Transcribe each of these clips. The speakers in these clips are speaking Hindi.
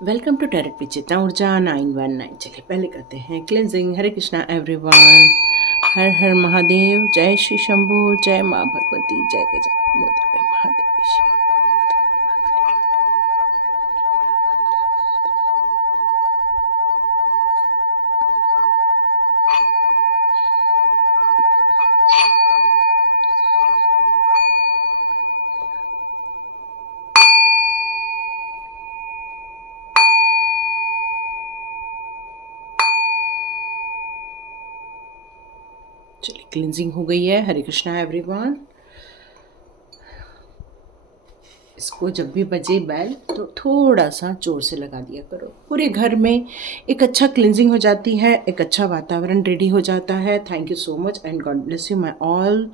वेलकम टू टैरेट विचित्रा ऊर्जा 919। चलिए पहले करते हैं क्लिनजिंग। हरे कृष्णा एवरीवन। हर हर महादेव। जय श्री शंभू। जय माँ भगवती। जय गजानन महादेव। चलिए क्लिनजिंग हो गई है। हरे कृष्णा एवरीवन। इसको जब भी बजे बेल तो थोड़ा सा जोर से लगा दिया करो। पूरे घर में एक अच्छा क्लिनजिंग हो जाती है, एक अच्छा वातावरण रेडी हो जाता है। Thank you so much and God bless you my all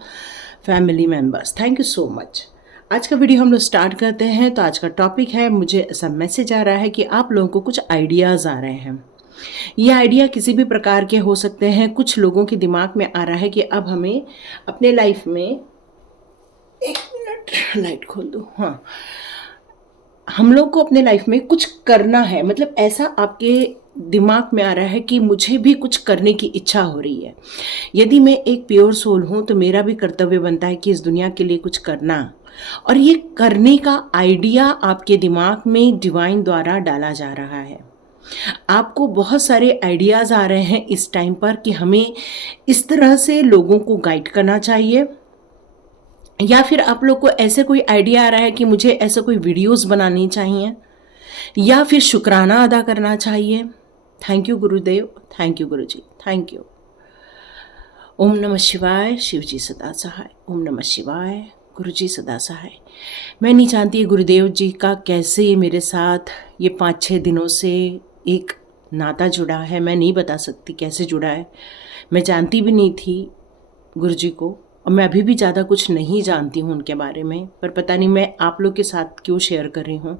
family members. Thank you so much. आज का वीडियो हम लोग स्टार्ट करते हैं। तो आज का टॉपिक है, मुझे ऐसा मैसेज आ रहा है कि आप लोगों को कुछ आइडियाज़ आ रहे हैं। ये आइडिया किसी भी प्रकार के हो सकते हैं। कुछ लोगों के दिमाग में आ रहा है कि अब हमें अपने लाइफ में, एक मिनट लाइट खोल दो, हाँ, हम लोग को अपने लाइफ में कुछ करना है। मतलब ऐसा आपके दिमाग में आ रहा है कि मुझे भी कुछ करने की इच्छा हो रही है। यदि मैं एक प्योर सोल हूँ तो मेरा भी कर्तव्य बनता है कि इस दुनिया के लिए कुछ करना। और ये करने का आइडिया आपके दिमाग में डिवाइन द्वारा डाला जा रहा है। आपको बहुत सारे आइडियाज़ आ रहे हैं इस टाइम पर कि हमें इस तरह से लोगों को गाइड करना चाहिए, या फिर आप लोग को ऐसे कोई आइडिया आ रहा है कि मुझे ऐसे कोई वीडियोस बनानी चाहिए, या फिर शुक्राना अदा करना चाहिए। Thank you Gurudev, thank you Guruji, thank you. ओम नमः शिवाय। शिव जी सदा सहाय। ओम नमः शिवाय। गुरुजी सदा सहाय। मैं नहीं जानती गुरुदेव जी का कैसे मेरे साथ ये 5-6 दिनों से एक नाता जुड़ा है। मैं नहीं बता सकती कैसे जुड़ा है। मैं जानती भी नहीं थी गुरुजी को, और मैं अभी भी ज़्यादा कुछ नहीं जानती हूँ उनके बारे में। पर पता नहीं मैं आप लोग के साथ क्यों शेयर कर रही हूँ।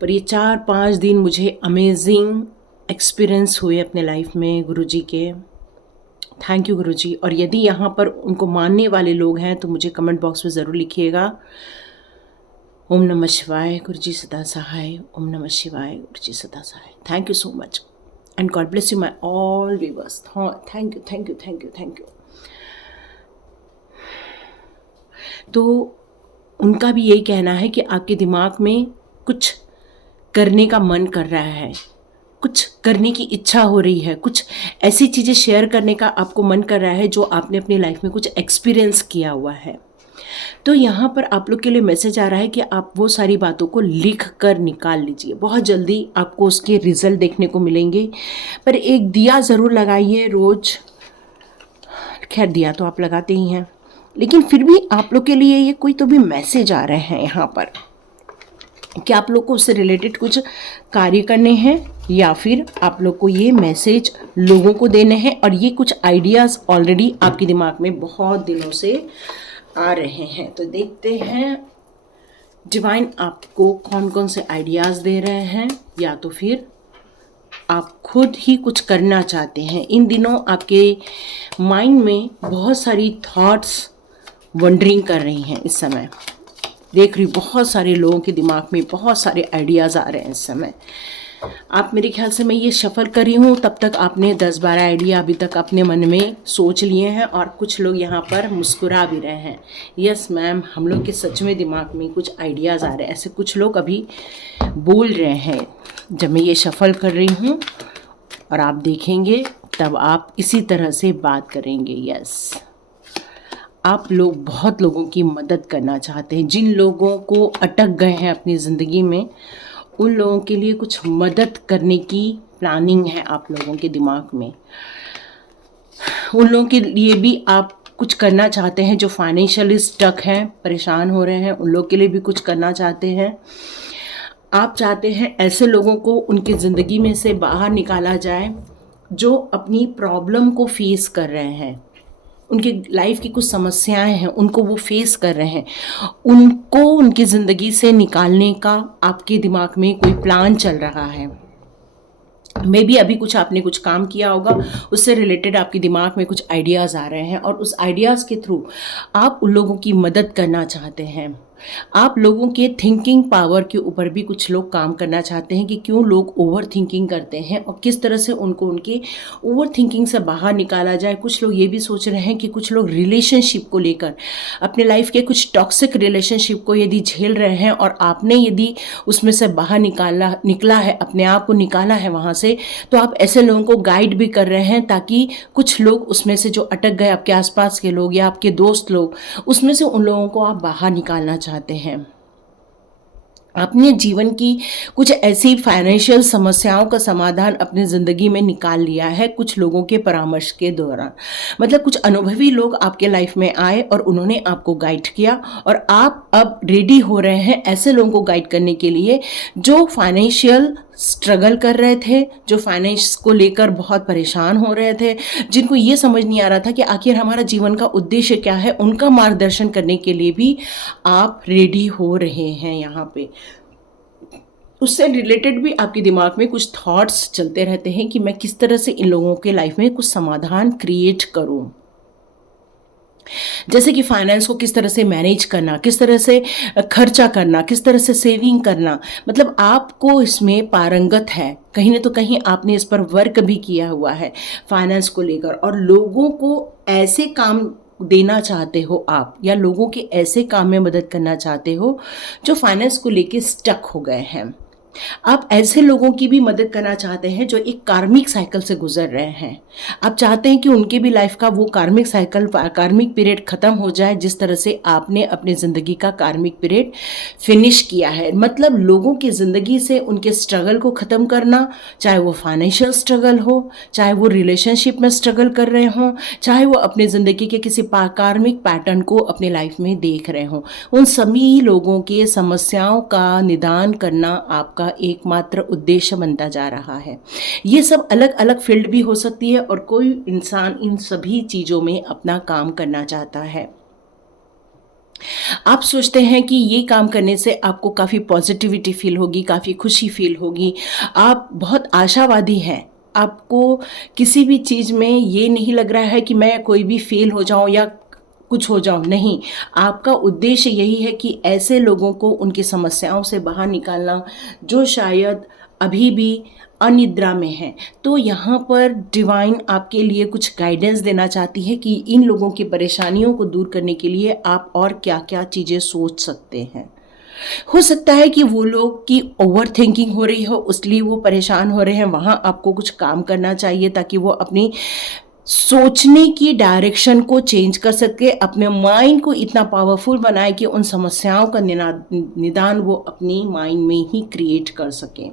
पर ये 4-5 दिन मुझे अमेजिंग एक्सपीरियंस हुए अपने लाइफ में गुरुजी के। थैंक यू गुरुजी। और यदि यहाँ पर उनको मानने वाले लोग हैं तो मुझे कमेंट बॉक्स में ज़रूर लिखिएगा। ओम नमः शिवाय। गुरुजी सदा सहाय। ओम नमः शिवाय। गुरुजी सदा सहाय। Thank you so much and God bless you my all viewers. Thank you, thank you, thank you, thank you. तो उनका भी यही कहना है कि आपके दिमाग में कुछ करने का मन कर रहा है, कुछ करने की इच्छा हो रही है, कुछ ऐसी चीज़ें शेयर करने का आपको मन कर रहा है जो आपने अपनी लाइफ में कुछ एक्सपीरियंस किया हुआ है। तो यहाँ पर आप लोग के लिए मैसेज आ रहा है कि आप वो सारी बातों को लिख कर निकाल लीजिए। बहुत जल्दी आपको उसके रिजल्ट देखने को मिलेंगे। पर एक दिया ज़रूर लगाइए रोज़। खैर दिया तो आप लगाते ही हैं, लेकिन फिर भी आप लोग के लिए ये कोई तो भी मैसेज आ रहे हैं यहाँ पर कि आप लोग को उससे रिलेटेड कुछ कार्य करने हैं, या फिर आप लोग को ये मैसेज लोगों को देने हैं। और ये कुछ आइडियाज़ ऑलरेडी आपके दिमाग में बहुत दिनों से आ रहे हैं। तो देखते हैं डिवाइन आपको कौन कौन से आइडियाज़ दे रहे हैं, या तो फिर आप खुद ही कुछ करना चाहते हैं। इन दिनों आपके माइंड में बहुत सारी थॉट्स वंडरिंग कर रही हैं। इस समय देख रही बहुत सारे लोगों के दिमाग में बहुत सारे आइडियाज़ आ रहे हैं इस समय। आप, मेरे ख्याल से मैं ये शफल कर रही हूँ तब तक आपने 10-12 आइडिया अभी तक अपने मन में सोच लिए हैं। और कुछ लोग यहाँ पर मुस्कुरा भी रहे हैं। यस मैम, हम लोग के सच में दिमाग में कुछ आइडियाज़ आ रहे हैं, ऐसे कुछ लोग अभी बोल रहे हैं जब मैं ये शफल कर रही हूँ। और आप देखेंगे तब आप इसी तरह से बात करेंगे। यस, आप लोग बहुत लोगों की मदद करना चाहते हैं। जिन लोगों को अटक गए हैं अपनी ज़िंदगी में, उन लोगों के लिए कुछ मदद करने की प्लानिंग है आप लोगों के दिमाग में। उन लोगों के लिए भी आप कुछ करना चाहते हैं जो फाइनेंशियली स्टक हैं, परेशान हो रहे हैं। उन लोग के लिए भी कुछ करना चाहते हैं। आप चाहते हैं ऐसे लोगों को उनकी ज़िंदगी में से बाहर निकाला जाए जो अपनी प्रॉब्लम को फेस कर रहे हैं। उनकी लाइफ की कुछ समस्याएं हैं, उनको वो फेस कर रहे हैं। उनको उनकी ज़िंदगी से निकालने का आपके दिमाग में कोई प्लान चल रहा है। मे बी अभी कुछ आपने कुछ काम किया होगा, उससे रिलेटेड आपके दिमाग में कुछ आइडियाज़ आ रहे हैं, और उस आइडियाज़ के थ्रू आप उन लोगों की मदद करना चाहते हैं। आप लोगों के थिंकिंग पावर के ऊपर भी कुछ लोग काम करना चाहते हैं कि क्यों लोग ओवर थिंकिंग करते हैं और किस तरह से उनको उनके ओवर थिंकिंग से बाहर निकाला जाए। कुछ लोग ये भी सोच रहे हैं कि कुछ लोग रिलेशनशिप को लेकर अपने लाइफ के कुछ टॉक्सिक रिलेशनशिप को यदि झेल रहे हैं और आपने यदि उसमें से बाहर निकला है, अपने आप को निकाला है वहाँ से, तो आप ऐसे लोगों को गाइड भी कर रहे हैं ताकि कुछ लोग उसमें से जो अटक गए, आपके आसपास के लोग या आपके दोस्त लोग, उसमें से उन लोगों को आप बाहर निकालना चाहते हैं। अपने जीवन की कुछ ऐसी फाइनेंशियल समस्याओं का समाधान अपनी ज़िंदगी में निकाल लिया है कुछ लोगों के परामर्श के दौरान। मतलब कुछ अनुभवी लोग आपके लाइफ में आए और उन्होंने आपको गाइड किया और आप अब रेडी हो रहे हैं ऐसे लोगों को गाइड करने के लिए जो फाइनेंशियल स्ट्रगल कर रहे थे, जो फाइनेंस को लेकर बहुत परेशान हो रहे थे, जिनको ये समझ नहीं आ रहा था कि आखिर हमारा जीवन का उद्देश्य क्या है। उनका मार्गदर्शन करने के लिए भी आप रेडी हो रहे हैं यहाँ पे। उससे रिलेटेड भी आपके दिमाग में कुछ थॉट्स चलते रहते हैं कि मैं किस तरह से इन लोगों के लाइफ में कुछ समाधान क्रिएट करूं। जैसे कि फाइनेंस को किस तरह से मैनेज करना, किस तरह से खर्चा करना, किस तरह से सेविंग करना। मतलब आपको इसमें पारंगत है, कहीं ना तो कहीं आपने इस पर वर्क भी किया हुआ है फाइनेंस को लेकर, और लोगों को ऐसे काम देना चाहते हो आप, या लोगों के ऐसे काम में मदद करना चाहते हो जो फाइनेंस को लेके स्टक हो गए हैं। आप ऐसे लोगों की भी मदद करना चाहते हैं जो एक कार्मिक साइकिल से गुजर रहे हैं। आप चाहते हैं कि उनके भी लाइफ का वो कार्मिक साइकिल, कार्मिक पीरियड खत्म हो जाए जिस तरह से आपने अपनी ज़िंदगी का कार्मिक पीरियड फिनिश किया है। मतलब लोगों की ज़िंदगी से उनके स्ट्रगल को ख़त्म करना, चाहे वो फाइनेंशियल स्ट्रगल हो, चाहे वो रिलेशनशिप में स्ट्रगल कर रहे हों, चाहे वो अपनी ज़िंदगी के किसी कार्मिक पैटर्न को अपने लाइफ में देख रहे हों, उन सभी लोगों के समस्याओं का निदान करना आपका एकमात्र उद्देश्य बनता जा रहा है। ये सब अलग अलग फील्ड भी हो सकती है और कोई इंसान इन सभी चीज़ों में अपना काम करना चाहता है। आप सोचते हैं कि ये काम करने से आपको काफ़ी पॉजिटिविटी फील होगी, काफ़ी खुशी फील होगी, आप बहुत आशावादी हैं, आपको किसी भी चीज़ में ये नहीं लग रहा है कि मैं कोई भी फेल हो जाऊं या कुछ हो जाओ। नहीं, आपका उद्देश्य यही है कि ऐसे लोगों को उनकी समस्याओं से बाहर निकालना जो शायद अभी भी अनिद्रा में है। तो यहाँ पर डिवाइन आपके लिए कुछ गाइडेंस देना चाहती है कि इन लोगों की परेशानियों को दूर करने के लिए आप और क्या क्या चीज़ें सोच सकते हैं। हो सकता है कि वो लोग की ओवर थिंकिंग हो रही हो, इसलिए वो परेशान हो रहे हैं, वहाँ आपको कुछ काम करना चाहिए ताकि वो अपनी सोचने की डायरेक्शन को चेंज कर सके, अपने माइंड को इतना पावरफुल बनाए कि उन समस्याओं का निदान वो अपनी माइंड में ही क्रिएट कर सके।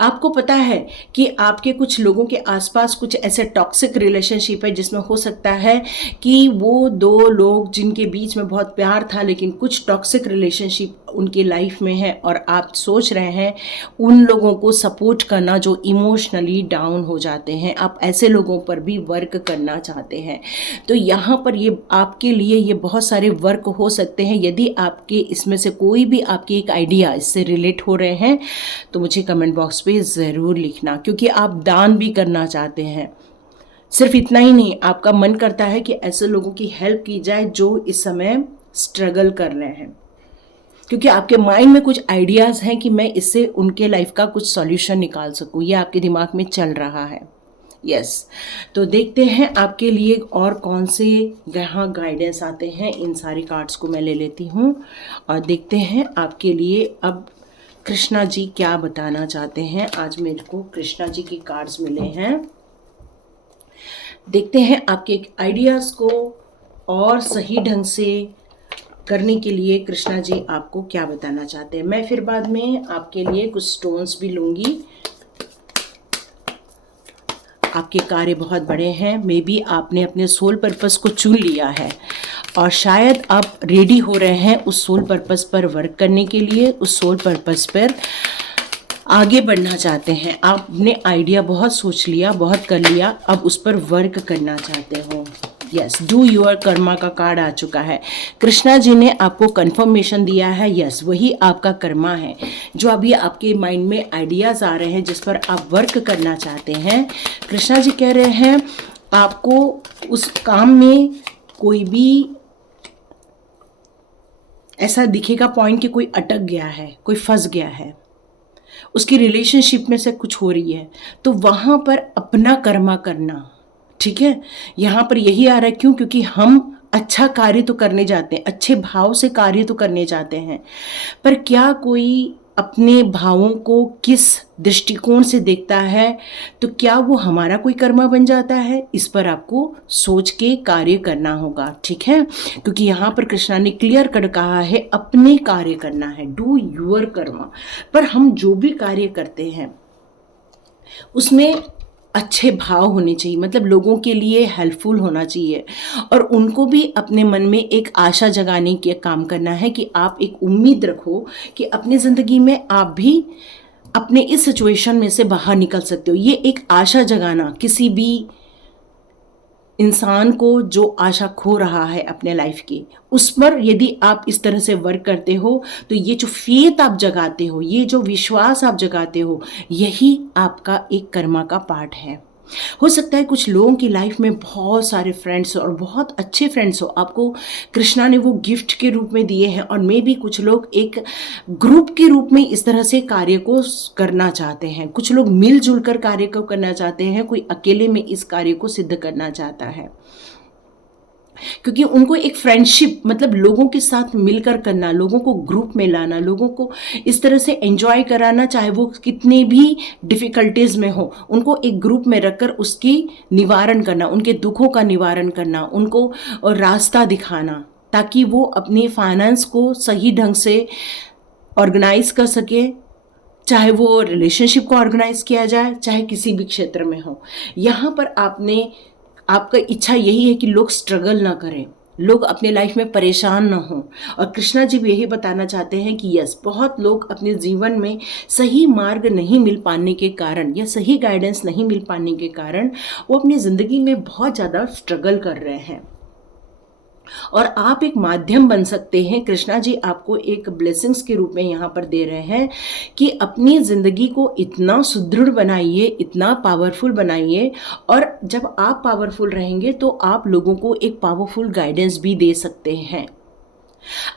आपको पता है कि आपके कुछ लोगों के आसपास कुछ ऐसे टॉक्सिक रिलेशनशिप है जिसमें हो सकता है कि वो दो लोग जिनके बीच में बहुत प्यार था लेकिन कुछ टॉक्सिक रिलेशनशिप उनकी लाइफ में है और आप सोच रहे हैं उन लोगों को सपोर्ट करना जो इमोशनली डाउन हो जाते हैं। आप ऐसे लोगों पर भी वर्क करना चाहते हैं। तो यहाँ पर ये आपके लिए ये बहुत सारे वर्क हो सकते हैं। यदि आपके इसमें से कोई भी आपकी एक आइडिया इससे रिलेट हो रहे हैं तो मुझे कमेंट बॉक्स पे ज़रूर लिखना, क्योंकि आप दान भी करना चाहते हैं। सिर्फ इतना ही नहीं, आपका मन करता है कि ऐसे लोगों की हेल्प की जाए जो इस समय स्ट्रगल कर रहे हैं, क्योंकि आपके माइंड में कुछ आइडियाज़ हैं कि मैं इससे उनके लाइफ का कुछ सॉल्यूशन निकाल सकूं। ये आपके दिमाग में चल रहा है। यस, तो देखते हैं आपके लिए और कौन से यहाँ गाइडेंस आते हैं। इन सारी कार्ड्स को मैं ले लेती हूँ और देखते हैं आपके लिए अब कृष्णा जी क्या बताना चाहते हैं। आज मेरे को कृष्णा जी के कार्ड्स मिले हैं। देखते हैं आपके आइडियाज़ को और सही ढंग से करने के लिए कृष्णा जी आपको क्या बताना चाहते हैं। मैं फिर बाद में आपके लिए कुछ स्टोन्स भी लूँगी। आपके कार्य बहुत बड़े हैं, मे बी आपने अपने सोल पर्पस को चुन लिया है और शायद आप रेडी हो रहे हैं उस सोल पर्पस पर वर्क करने के लिए, उस सोल पर्पस पर आगे बढ़ना चाहते हैं। आपने आइडिया बहुत सोच लिया, बहुत कर लिया, अब उस पर वर्क करना चाहते हो। यस, डू योर कर्मा का कार्ड आ चुका है। कृष्णा जी ने आपको कंफर्मेशन दिया है। यस, वही आपका कर्मा है जो अभी आपके माइंड में आइडियाज़ आ रहे हैं जिस पर आप वर्क करना चाहते हैं। कृष्णा जी कह रहे हैं आपको उस काम में कोई भी ऐसा दिखेगा पॉइंट कि कोई अटक गया है, कोई फंस गया है, उसकी रिलेशनशिप में से कुछ हो रही है, तो वहाँ पर अपना कर्मा करना, ठीक है। यहाँ पर यही आ रहा है, क्यों? क्योंकि हम अच्छा कार्य तो करने जाते हैं, अच्छे भाव से कार्य तो करने जाते हैं, पर क्या कोई अपने भावों को किस दृष्टिकोण से देखता है, तो क्या वो हमारा कोई कर्मा बन जाता है? इस पर आपको सोच के कार्य करना होगा, ठीक है। क्योंकि यहाँ पर कृष्णा ने क्लियर कर कहा है अपने कार्य करना है, डू योर कर्मा। पर हम जो भी कार्य करते हैं उसमें अच्छे भाव होने चाहिए, मतलब लोगों के लिए हेल्पफुल होना चाहिए, और उनको भी अपने मन में एक आशा जगाने के काम करना है कि आप एक उम्मीद रखो कि अपनी ज़िंदगी में आप भी अपने इस सिचुएशन में से बाहर निकल सकते हो। ये एक आशा जगाना किसी भी इंसान को जो आशा खो रहा है अपने लाइफ की, उस पर यदि आप इस तरह से वर्क करते हो, तो ये जो फेथ आप जगाते हो, ये जो विश्वास आप जगाते हो, यही आपका एक कर्मा का पार्ट है। हो सकता है कुछ लोगों की लाइफ में बहुत सारे फ्रेंड्स और बहुत अच्छे फ्रेंड्स हो, आपको कृष्णा ने वो गिफ्ट के रूप में दिए हैं, और मे भी कुछ लोग एक ग्रुप के रूप में इस तरह से कार्य को करना चाहते हैं, कुछ लोग मिलजुल कर कार्य को करना चाहते हैं, कोई अकेले में इस कार्य को सिद्ध करना चाहता है, क्योंकि उनको एक फ्रेंडशिप, मतलब लोगों के साथ मिलकर करना, लोगों को ग्रुप में लाना, लोगों को इस तरह से एंजॉय कराना, चाहे वो कितने भी डिफ़िकल्टीज़ में हो, उनको एक ग्रुप में रखकर उसकी निवारण करना, उनके दुखों का निवारण करना, उनको रास्ता दिखाना, ताकि वो अपने फाइनेंस को सही ढंग से ऑर्गेनाइज कर सके, चाहे वो रिलेशनशिप को ऑर्गेनाइज किया जाए, चाहे किसी भी क्षेत्र में हो। यहाँ पर आपका इच्छा यही है कि लोग स्ट्रगल ना करें, लोग अपने लाइफ में परेशान ना हों, और कृष्णा जी भी यही बताना चाहते हैं कि यस, बहुत लोग अपने जीवन में सही मार्ग नहीं मिल पाने के कारण या सही गाइडेंस नहीं मिल पाने के कारण वो अपनी ज़िंदगी में बहुत ज़्यादा स्ट्रगल कर रहे हैं, और आप एक माध्यम बन सकते हैं। कृष्णा जी आपको एक ब्लेसिंग्स के रूप में यहाँ पर दे रहे हैं कि अपनी ज़िंदगी को इतना सुदृढ़ बनाइए, इतना पावरफुल बनाइए, और जब आप पावरफुल रहेंगे तो आप लोगों को एक पावरफुल गाइडेंस भी दे सकते हैं।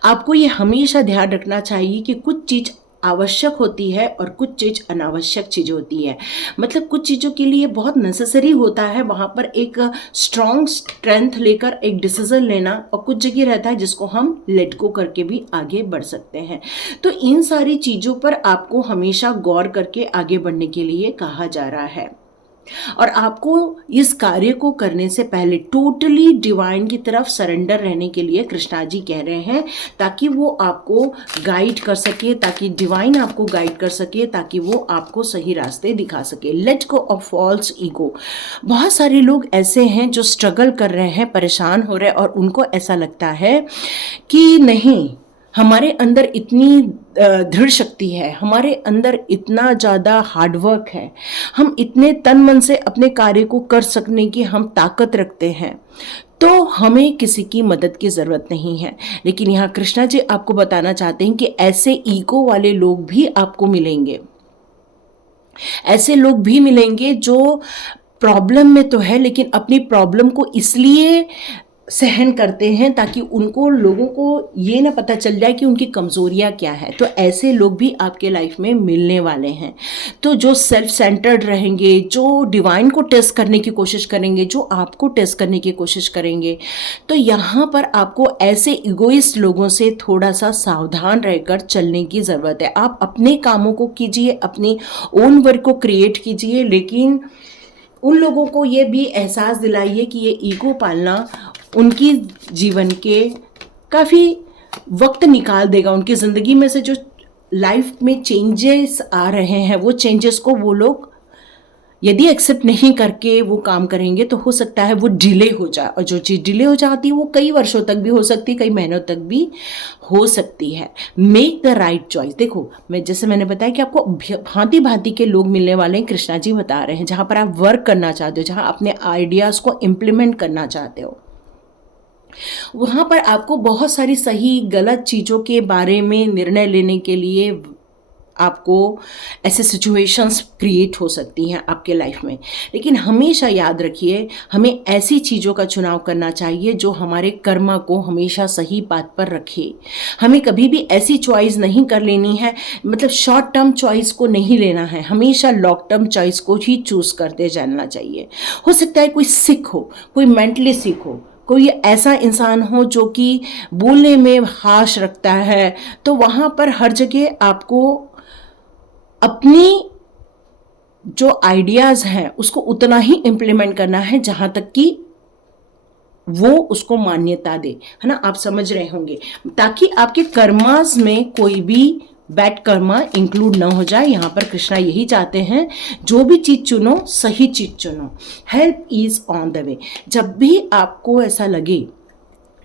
आपको ये हमेशा ध्यान रखना चाहिए कि कुछ चीज़ आवश्यक होती है और कुछ चीज़ अनावश्यक चीज़ होती है, मतलब कुछ चीज़ों के लिए बहुत नेसेसरी होता है वहाँ पर एक स्ट्रॉन्ग स्ट्रेंथ लेकर एक डिसीजन लेना, और कुछ जगह रहता है जिसको हम लेट गो करके भी आगे बढ़ सकते हैं। तो इन सारी चीज़ों पर आपको हमेशा गौर करके आगे बढ़ने के लिए कहा जा रहा है, और आपको इस कार्य को करने से पहले टोटली डिवाइन की तरफ सरेंडर रहने के लिए कृष्णा जी कह रहे हैं, ताकि वो आपको गाइड कर सके, ताकि डिवाइन आपको गाइड कर सके, ताकि वो आपको सही रास्ते दिखा सके। Let go of false ego. बहुत सारे लोग ऐसे हैं जो स्ट्रगल कर रहे हैं, परेशान हो रहे हैं, और उनको ऐसा लगता है कि नहीं, हमारे अंदर इतनी दृढ़ शक्ति है, हमारे अंदर इतना ज़्यादा हार्डवर्क है, हम इतने तन मन से अपने कार्य को कर सकने की हम ताकत रखते हैं, तो हमें किसी की मदद की ज़रूरत नहीं है। लेकिन यहाँ कृष्णा जी आपको बताना चाहते हैं कि ऐसे ईगो वाले लोग भी आपको मिलेंगे, ऐसे लोग भी मिलेंगे जो प्रॉब्लम में तो है, लेकिन अपनी प्रॉब्लम को इसलिए सहन करते हैं ताकि उनको, लोगों को ये ना पता चल जाए कि उनकी कमज़ोरियाँ क्या है। तो ऐसे लोग भी आपके लाइफ में मिलने वाले हैं। तो जो सेल्फ सेंटर्ड रहेंगे, जो डिवाइन को टेस्ट करने की कोशिश करेंगे, जो आपको टेस्ट करने की कोशिश करेंगे, तो यहाँ पर आपको ऐसे इगोइस्ट लोगों से थोड़ा सा सावधान रहकर चलने की ज़रूरत है। आप अपने कामों को कीजिए, अपनी ओन वर्क को क्रिएट कीजिए, लेकिन उन लोगों को ये भी एहसास दिलाइए कि ये ईगो पालना उनकी जीवन के काफ़ी वक्त निकाल देगा। उनकी ज़िंदगी में से जो लाइफ में चेंजेस आ रहे हैं, वो चेंजेस को वो लोग यदि एक्सेप्ट नहीं करके वो काम करेंगे, तो हो सकता है वो डिले हो जाए, और जो चीज़ डिले हो जाती है वो कई वर्षों तक भी हो सकती है, कई महीनों तक भी हो सकती है। Make the right choice. देखो, जैसे मैंने बताया कि आपको भांति भांति के लोग मिलने वाले हैं, कृष्णा जी बता रहे हैं, जहाँ पर आप वर्क करना चाहते हो, जहाँ अपने आइडियाज़ को इम्प्लीमेंट करना चाहते हो, वहाँ पर आपको बहुत सारी सही गलत चीज़ों के बारे में निर्णय लेने के लिए आपको ऐसे सिचुएशंस क्रिएट हो सकती हैं आपके लाइफ में। लेकिन हमेशा याद रखिए, हमें ऐसी चीज़ों का चुनाव करना चाहिए जो हमारे कर्मा को हमेशा सही बात पर रखे। हमें कभी भी ऐसी चॉइस नहीं कर लेनी है, मतलब शॉर्ट टर्म चॉइस को नहीं लेना है, हमेशा लॉन्ग टर्म चॉइस को ही चूज़ करते जाना चाहिए। हो सकता है कोई सिख हो, कोई मेंटली सिख हो, कोई ऐसा इंसान हो जो कि बोलने में हाश रखता है, तो वहाँ पर हर जगह आपको अपनी जो आइडियाज़ हैं उसको उतना ही इम्प्लीमेंट करना है जहाँ तक कि वो उसको मान्यता दे, है ना। आप समझ रहे होंगे, ताकि आपके कर्मास में कोई भी बैड कर्मा इंक्लूड ना हो जाए। यहाँ पर कृष्णा यही चाहते हैं, जो भी चीज़ चुनो सही चीज़ चुनो। Help is on the way. जब भी आपको ऐसा लगे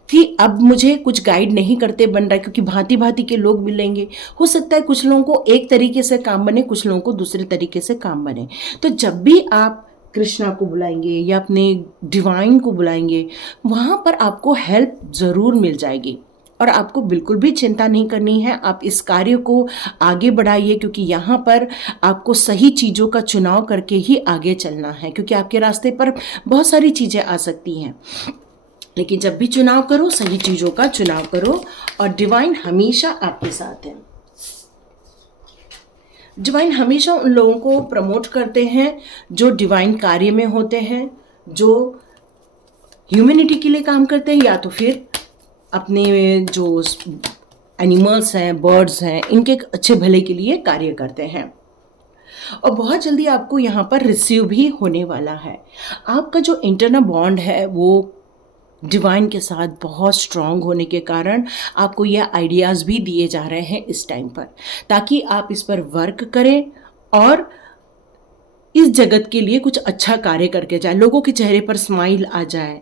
कि अब मुझे कुछ गाइड नहीं करते बन रहा है, क्योंकि भांति भांति के लोग मिलेंगे, हो सकता है कुछ लोगों को एक तरीके से काम बने, कुछ लोगों को दूसरे तरीके से काम बने। तो जब भी आप कृष्णा को बुलाएंगे या अपने डिवाइन को बुलाएंगे, वहाँ पर आपको हेल्प ज़रूर मिल जाएगी और आपको बिल्कुल भी चिंता नहीं करनी है। आप इस कार्य को आगे बढ़ाइए, क्योंकि यहाँ पर आपको सही चीज़ों का चुनाव करके ही आगे चलना है, क्योंकि आपके रास्ते पर बहुत सारी चीज़ें आ सकती हैं। लेकिन जब भी चुनाव करो, सही चीज़ों का चुनाव करो और डिवाइन हमेशा आपके साथ है। डिवाइन हमेशा उन लोगों को प्रमोट करते हैं जो डिवाइन कार्य में होते हैं, जो ह्यूमैनिटी के लिए काम करते हैं, या तो फिर अपने जो एनिमल्स हैं, बर्ड्स हैं, इनके अच्छे भले के लिए कार्य करते हैं। और बहुत जल्दी आपको यहाँ पर रिसीव भी होने वाला है। आपका जो इंटरनल बॉन्ड है वो डिवाइन के साथ बहुत स्ट्रांग होने के कारण आपको यह आइडियाज़ भी दिए जा रहे हैं इस टाइम पर, ताकि आप इस पर वर्क करें और इस जगत के लिए कुछ अच्छा कार्य करके जाए, लोगों के चेहरे पर स्माइल आ जाए,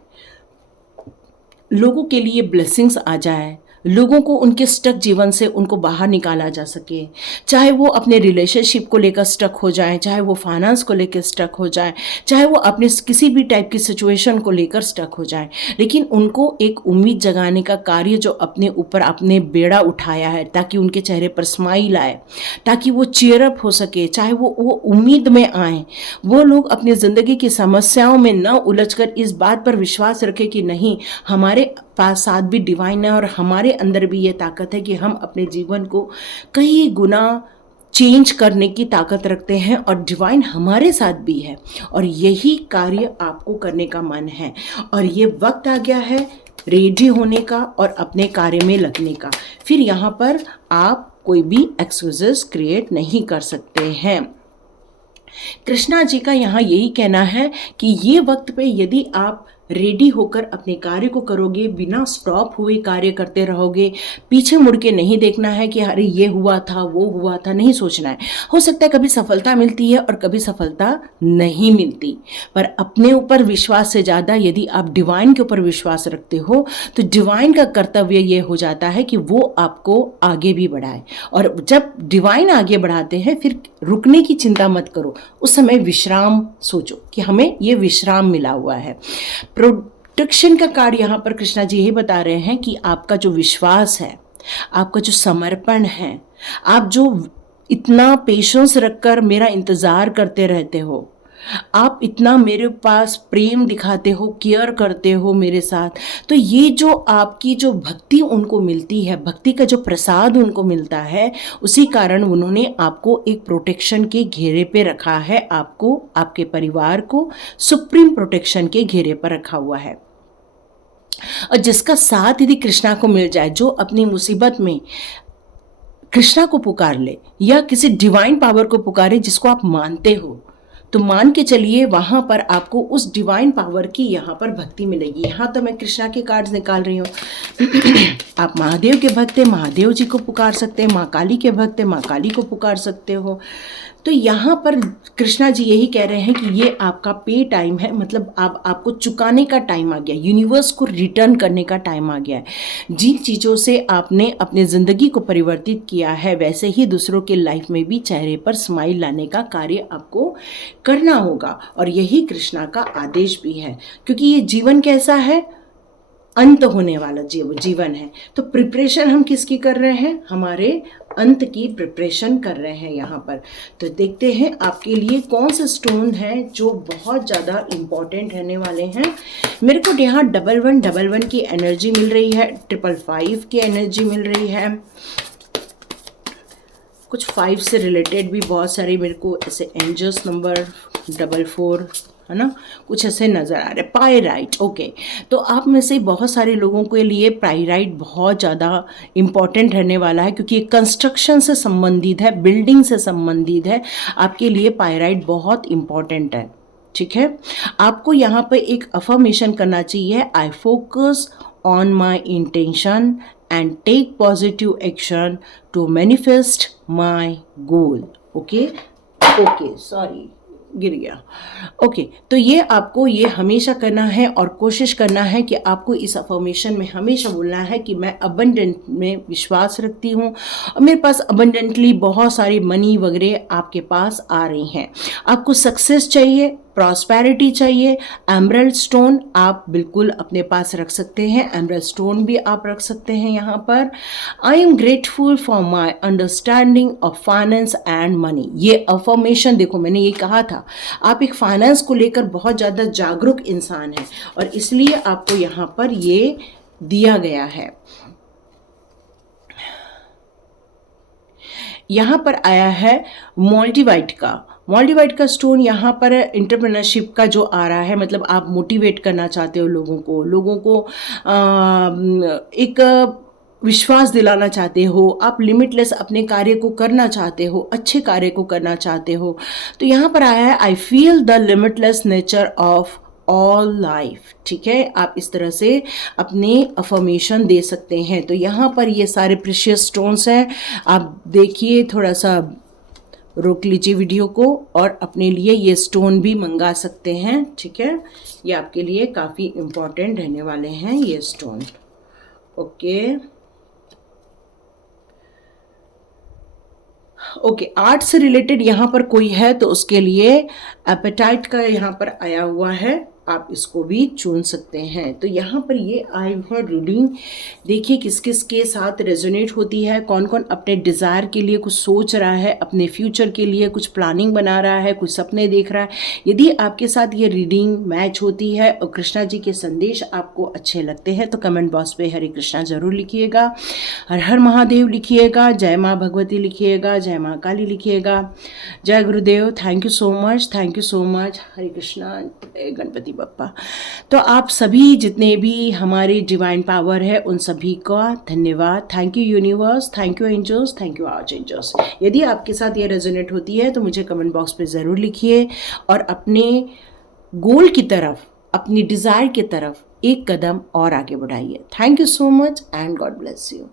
लोगों के लिए ब्लेसिंग्स आ जाए, लोगों को उनके स्टक जीवन से उनको बाहर निकाला जा सके। चाहे वो अपने रिलेशनशिप को लेकर स्टक हो जाए, चाहे वो फाइनेंस को लेकर स्टक हो जाए, चाहे वो अपने किसी भी टाइप की सिचुएशन को लेकर स्टक हो जाए, लेकिन उनको एक उम्मीद जगाने का कार्य जो अपने ऊपर आपने बेड़ा उठाया है, ताकि उनके चेहरे पर स्माइल आए, ताकि वो चीयर अप हो सके, चाहे वो उम्मीद में आए, वो लोग अपनी ज़िंदगी की समस्याओं में न उलझकर इस बात पर विश्वास रखें कि नहीं, हमारे पास साथ भी डिवाइन है और हमारे अंदर भी ये ताकत है कि हम अपने जीवन को कई गुना चेंज करने की ताकत रखते हैं और डिवाइन हमारे साथ भी है, और यही कार्य आपको करने का मन है। और ये वक्त आ गया है रेडी होने का और अपने कार्य में लगने का। फिर यहाँ पर आप कोई भी एक्सक्यूजेस क्रिएट नहीं कर सकते हैं। कृष्णा जी का यहाँ यही कहना है कि ये वक्त पे यदि आप रेडी होकर अपने कार्य को करोगे, बिना स्टॉप हुए कार्य करते रहोगे, पीछे मुड़ के नहीं देखना है कि अरे ये हुआ था, वो हुआ था, नहीं सोचना है। हो सकता है कभी सफलता मिलती है और कभी सफलता नहीं मिलती, पर अपने ऊपर विश्वास से ज़्यादा यदि आप डिवाइन के ऊपर विश्वास रखते हो तो डिवाइन का कर्तव्य ये हो जाता है कि वो आपको आगे भी बढ़ाए। और जब डिवाइन आगे बढ़ाते हैं फिर रुकने की चिंता मत करो, उस समय विश्राम सोचो कि हमें ये विश्राम मिला हुआ है। प्रोटेक्शन का कार्ड यहाँ पर कृष्णा जी यही बता रहे हैं कि आपका जो विश्वास है, आपका जो समर्पण है, आप जो इतना पेशेंस रखकर मेरा इंतज़ार करते रहते हो, आप इतना मेरे पास प्रेम दिखाते हो, केयर करते हो मेरे साथ, तो ये जो आपकी जो भक्ति उनको मिलती है, भक्ति का जो प्रसाद उनको मिलता है, उसी कारण उन्होंने आपको एक प्रोटेक्शन के घेरे पे रखा है, आपको, आपके परिवार को सुप्रीम प्रोटेक्शन के घेरे पर रखा हुआ है। और जिसका साथ यदि कृष्णा को मिल जाए, जो अपनी मुसीबत में कृष्णा को पुकार ले या किसी डिवाइन पावर को पुकारे जिसको आप मानते हो, तो मान के चलिए वहाँ पर आपको उस डिवाइन पावर की यहाँ पर भक्ति मिलेगी। यहाँ तो मैं कृष्णा के कार्ड्स निकाल रही हूँ। आप महादेव के भक्त हैं, महादेव जी को पुकार सकते हैं, माँ काली के भक्त हैं, माँ काली को पुकार सकते हो। तो यहाँ पर कृष्णा जी यही कह रहे हैं कि ये आपका पे टाइम है, मतलब आपको चुकाने का टाइम आ गया, यूनिवर्स को रिटर्न करने का टाइम आ गया है। जिन चीज़ों से आपने अपने ज़िंदगी को परिवर्तित किया है, वैसे ही दूसरों के लाइफ में भी चेहरे पर स्माइल लाने का कार्य आपको करना होगा। और यही कृष्णा का आदेश भी है, क्योंकि ये जीवन कैसा है, अंत होने वाला जीवन है। तो प्रिपरेशन हम किसकी कर रहे हैं, हमारे अंत की प्रिपरेशन कर रहे हैं यहाँ पर। तो देखते हैं आपके लिए कौन से स्टोन है जो बहुत ज़्यादा इम्पॉर्टेंट रहने वाले हैं। मेरे को यहाँ 1111 की एनर्जी मिल रही है, 555 की एनर्जी मिल रही है, कुछ 5 से रिलेटेड भी बहुत सारे मेरे को ऐसे एंजल्स नंबर 44 है ना, कुछ ऐसे नज़र आ रहे। पायराइट, ओके, तो आप में से बहुत सारे लोगों के लिए पायराइट बहुत ज़्यादा इम्पॉर्टेंट रहने वाला है, क्योंकि ये कंस्ट्रक्शन से संबंधित है, बिल्डिंग से संबंधित है। आपके लिए पायराइट बहुत इम्पॉर्टेंट है, ठीक है। आपको यहाँ पे एक अफर्मेशन करना चाहिए, I focus on my intention and take positive action to manifest my goal. Okay, sorry, गिर गया। ओके, तो ये आपको ये हमेशा करना है और कोशिश करना है कि आपको इस अफर्मेशन में हमेशा बोलना है कि मैं अबंडेंट में विश्वास रखती हूँ और मेरे पास अबंडेंटली बहुत सारी मनी वगैरह आपके पास आ रही हैं। आपको सक्सेस चाहिए, प्रॉस्पेरिटी चाहिए, एमरल्ड स्टोन आप बिल्कुल अपने पास रख सकते हैं, एमरल्ड स्टोन भी आप रख सकते हैं यहाँ पर। I am grateful for my understanding of finance and money. ये अफर्मेशन देखो, मैंने ये कहा था आप एक फाइनेंस को लेकर बहुत ज़्यादा जागरूक इंसान हैं और इसलिए आपको यहाँ पर ये दिया गया है। यहाँ पर आया है मोल्डिवाइट का स्टोन। यहाँ पर इंटरप्रेन्योरशिप का जो आ रहा है, मतलब आप मोटिवेट करना चाहते हो लोगों को एक विश्वास दिलाना चाहते हो, आप लिमिटलेस अपने कार्य को करना चाहते हो, अच्छे कार्य को करना चाहते हो। तो यहाँ पर आया है I feel the limitless nature of all life, ठीक है। आप इस तरह से अपने अफर्मेशन दे सकते हैं। तो यहाँ पर ये सारे प्रीशियस स्टोन्स हैं, आप देखिए, थोड़ा सा रोक लीजिए वीडियो को और अपने लिए ये स्टोन भी मंगा सकते हैं, ठीक है। ये आपके लिए काफ़ी इम्पोर्टेंट रहने वाले हैं ये स्टोन, ओके। आर्ट से रिलेटेड यहाँ पर कोई है तो उसके लिए एपेटाइट का यहाँ पर आया हुआ है, आप इसको भी चुन सकते हैं। तो यहाँ पर ये आई है रीडिंग, देखिए किस किस के साथ रेजोनेट होती है, कौन कौन अपने डिज़ायर के लिए कुछ सोच रहा है, अपने फ्यूचर के लिए कुछ प्लानिंग बना रहा है, कुछ सपने देख रहा है। यदि आपके साथ ये रीडिंग मैच होती है और कृष्णा जी के संदेश आपको अच्छे लगते हैं तो कमेंट बॉक्स पे हरे कृष्णा जरूर लिखिएगा, हर हर महादेव लिखिएगा, जय माँ भगवती लिखिएगा, जय माँ काली लिखिएगा, जय गुरुदेव। थैंक यू सो मच, हरे कृष्णा, गणपति बप्पा। तो आप सभी जितने भी हमारे डिवाइन पावर है उन सभी का धन्यवाद। Thank you universe, thank you angels, thank you archangels. यदि आपके साथ ये रेजोनेट होती है तो मुझे कमेंट बॉक्स पे ज़रूर लिखिए और अपने गोल की तरफ, अपनी डिज़ायर की तरफ एक कदम और आगे बढ़ाइए। Thank you so much and God bless you.